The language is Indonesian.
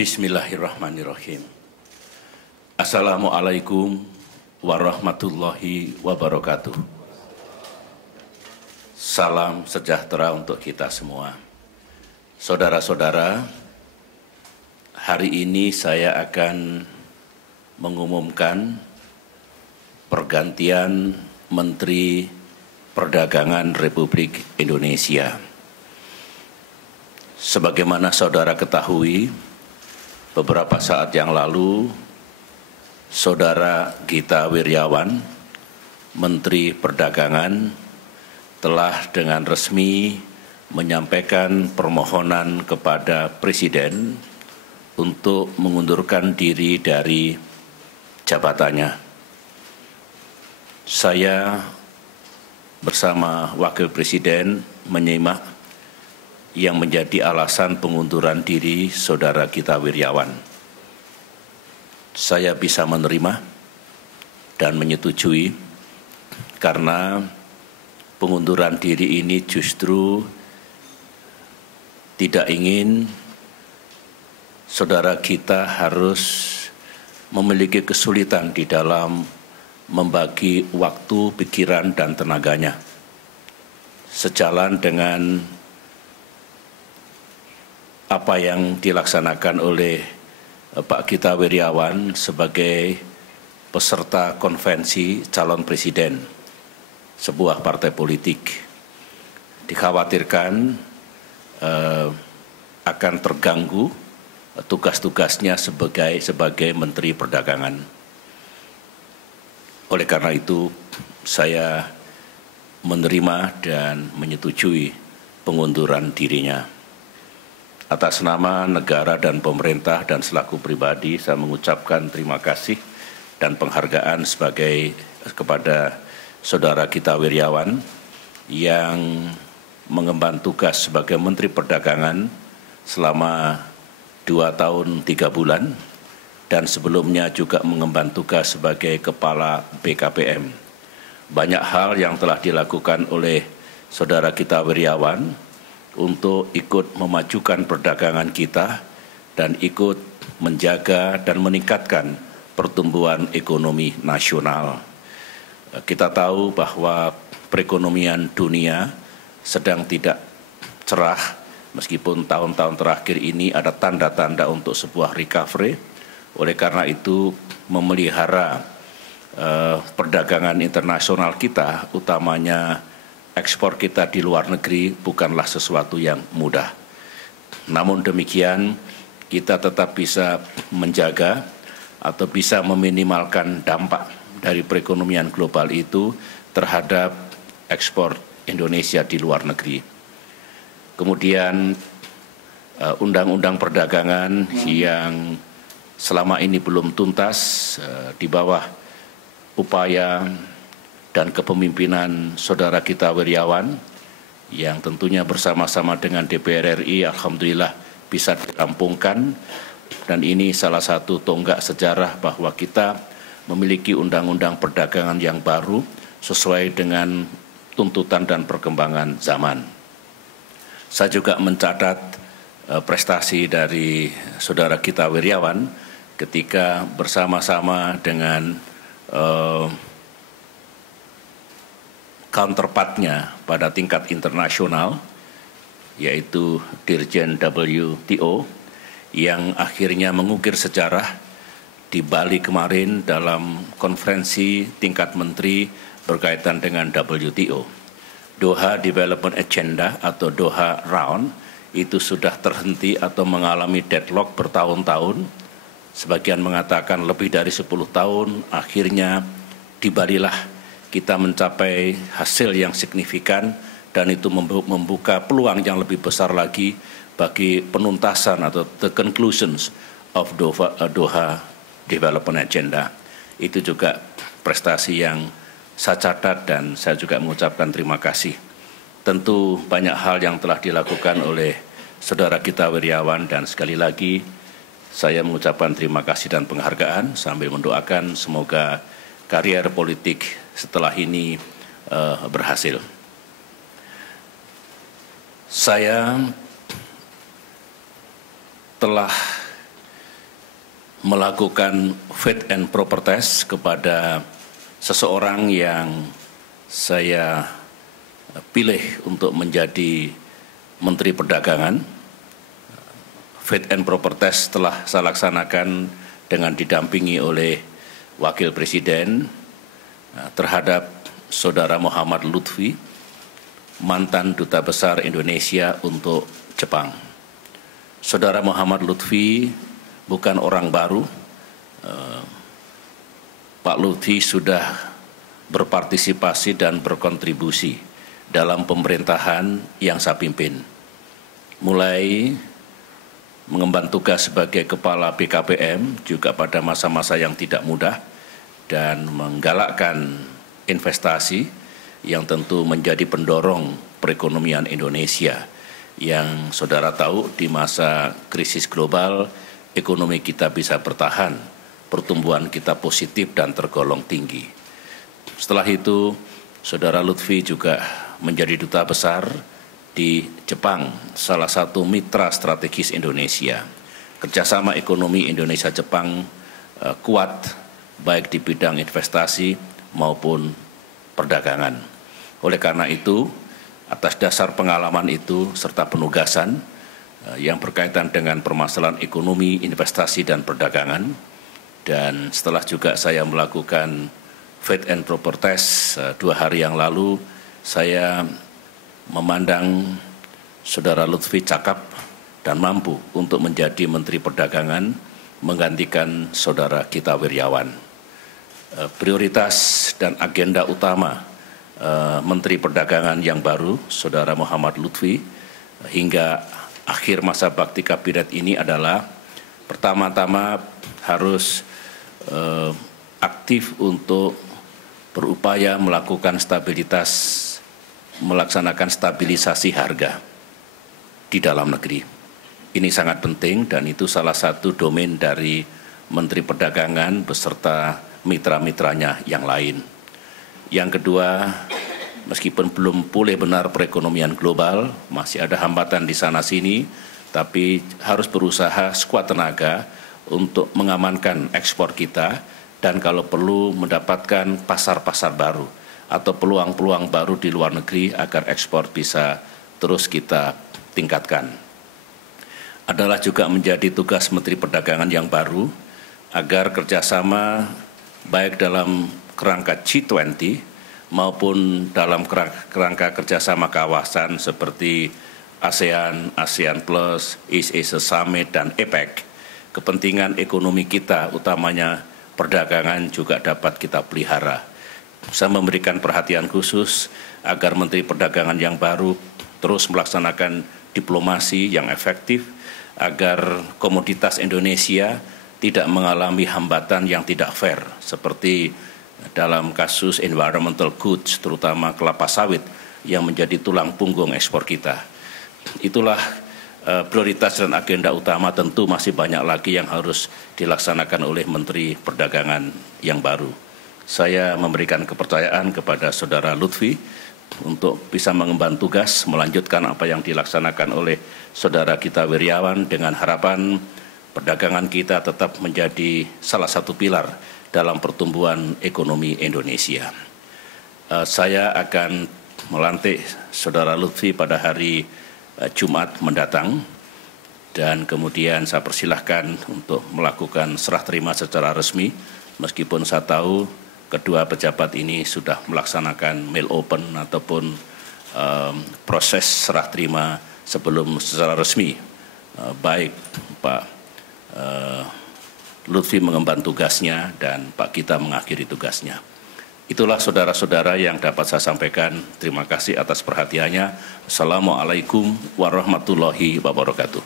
Bismillahirrahmanirrahim. Assalamualaikum warahmatullahi wabarakatuh. Salam sejahtera untuk kita semua. Saudara-saudara, hari ini saya akan mengumumkan pergantian Menteri Perdagangan Republik Indonesia. Sebagaimana saudara ketahui, beberapa saat yang lalu, Saudara Gita Wirjawan, Menteri Perdagangan, telah dengan resmi menyampaikan permohonan kepada Presiden untuk mengundurkan diri dari jabatannya. Saya bersama Wakil Presiden menyimak yang menjadi alasan pengunduran diri Saudara Gita Wirjawan. Saya bisa menerima dan menyetujui karena pengunduran diri ini justru tidak ingin Saudara Gita harus memiliki kesulitan di dalam membagi waktu, pikiran, dan tenaganya. Sejalan dengan apa yang dilaksanakan oleh Pak Gita Wirjawan sebagai peserta konvensi calon presiden sebuah partai politik. Dikhawatirkan akan terganggu tugas-tugasnya sebagai Menteri Perdagangan. Oleh karena itu, saya menerima dan menyetujui pengunduran dirinya. Atas nama negara dan pemerintah dan selaku pribadi, saya mengucapkan terima kasih dan penghargaan kepada Saudara Gita Wirjawan yang mengemban tugas sebagai Menteri Perdagangan selama 2 tahun 3 bulan dan sebelumnya juga mengemban tugas sebagai Kepala BKPM. Banyak hal yang telah dilakukan oleh Saudara Gita Wirjawan untuk ikut memajukan perdagangan kita dan ikut menjaga dan meningkatkan pertumbuhan ekonomi nasional. Kita tahu bahwa perekonomian dunia sedang tidak cerah, meskipun tahun-tahun terakhir ini ada tanda-tanda untuk sebuah recovery. Oleh karena itu, memelihara perdagangan internasional kita, utamanya ekspor kita di luar negeri, bukanlah sesuatu yang mudah. Namun demikian, kita tetap bisa menjaga atau bisa meminimalkan dampak dari perekonomian global itu terhadap ekspor Indonesia di luar negeri. Kemudian undang-undang perdagangan yang selama ini belum tuntas di bawah upaya dan kepemimpinan Saudara Gita Wirjawan yang tentunya bersama-sama dengan DPR RI, alhamdulillah bisa dirampungkan, dan ini salah satu tonggak sejarah bahwa kita memiliki undang-undang perdagangan yang baru sesuai dengan tuntutan dan perkembangan zaman. Saya juga mencatat prestasi dari Saudara Gita Wirjawan ketika bersama-sama dengan counterpartnya pada tingkat internasional, yaitu Dirjen WTO, yang akhirnya mengukir sejarah di Bali kemarin dalam konferensi tingkat menteri berkaitan dengan WTO. Doha Development Agenda atau Doha Round itu sudah terhenti atau mengalami deadlock bertahun-tahun. Sebagian mengatakan lebih dari 10 tahun, akhirnya di Balilah kita mencapai hasil yang signifikan dan itu membuka peluang yang lebih besar lagi bagi penuntasan atau the conclusions of Doha Development Agenda. Itu juga prestasi yang saya catat dan saya juga mengucapkan terima kasih. Tentu banyak hal yang telah dilakukan oleh Saudara Gita Wirjawan dan sekali lagi saya mengucapkan terima kasih dan penghargaan sambil mendoakan semoga karier politik setelah ini berhasil. Saya telah melakukan fit and proper test kepada seseorang yang saya pilih untuk menjadi Menteri Perdagangan. Fit and proper test telah saya laksanakan dengan didampingi oleh Wakil Presiden terhadap Saudara Muhammad Lutfi, mantan Duta Besar Indonesia untuk Jepang. Saudara Muhammad Lutfi bukan orang baru. Pak Lutfi sudah berpartisipasi dan berkontribusi dalam pemerintahan yang saya pimpin. Mulai mengemban tugas sebagai Kepala BKPM juga pada masa-masa yang tidak mudah dan menggalakkan investasi yang tentu menjadi pendorong perekonomian Indonesia yang saudara tahu di masa krisis global ekonomi kita bisa bertahan, pertumbuhan kita positif dan tergolong tinggi. Setelah itu Saudara Lutfi juga menjadi duta besar di Jepang, salah satu mitra strategis Indonesia. Kerjasama ekonomi Indonesia-Jepang kuat, baik di bidang investasi maupun perdagangan. Oleh karena itu, atas dasar pengalaman itu serta penugasan yang berkaitan dengan permasalahan ekonomi, investasi, dan perdagangan, dan setelah juga saya melakukan fit and proper test 2 hari yang lalu, saya memandang Saudara Lutfi cakap dan mampu untuk menjadi Menteri Perdagangan menggantikan Saudara Gita Wirjawan. Prioritas dan agenda utama Menteri Perdagangan yang baru, Saudara Muhammad Lutfi, hingga akhir masa bakti kabinet ini adalah pertama-tama harus aktif untuk berupaya melakukan melaksanakan stabilisasi harga di dalam negeri. Ini sangat penting dan itu salah satu domain dari Menteri Perdagangan beserta mitra-mitranya yang lain. Yang kedua, meskipun belum pulih benar perekonomian global, masih ada hambatan di sana-sini, tapi harus berusaha sekuat tenaga untuk mengamankan ekspor kita dan kalau perlu mendapatkan pasar-pasar baru atau peluang-peluang baru di luar negeri agar ekspor bisa terus kita tingkatkan. Adalah juga menjadi tugas Menteri Perdagangan yang baru agar kerjasama baik dalam kerangka G20 maupun dalam kerangka kerjasama kawasan seperti ASEAN, ASEAN Plus, East Asia Summit, dan APEC, kepentingan ekonomi kita utamanya perdagangan juga dapat kita pelihara. Saya memberikan perhatian khusus agar Menteri Perdagangan yang baru terus melaksanakan diplomasi yang efektif agar komoditas Indonesia tidak mengalami hambatan yang tidak fair seperti dalam kasus environmental goods terutama kelapa sawit yang menjadi tulang punggung ekspor kita. Itulah prioritas dan agenda utama, tentu masih banyak lagi yang harus dilaksanakan oleh Menteri Perdagangan yang baru. Saya memberikan kepercayaan kepada Saudara Lutfi untuk bisa mengemban tugas, melanjutkan apa yang dilaksanakan oleh Saudara Gita Wirjawan dengan harapan perdagangan kita tetap menjadi salah satu pilar dalam pertumbuhan ekonomi Indonesia. Saya akan melantik Saudara Lutfi pada hari Jumat mendatang dan kemudian saya persilahkan untuk melakukan serah terima secara resmi meskipun saya tahu kedua pejabat ini sudah melaksanakan mail open ataupun proses serah terima sebelum secara resmi baik Pak Lutfi mengemban tugasnya dan Pak Gita mengakhiri tugasnya. Itulah saudara-saudara yang dapat saya sampaikan. Terima kasih atas perhatiannya. Assalamualaikum warahmatullahi wabarakatuh.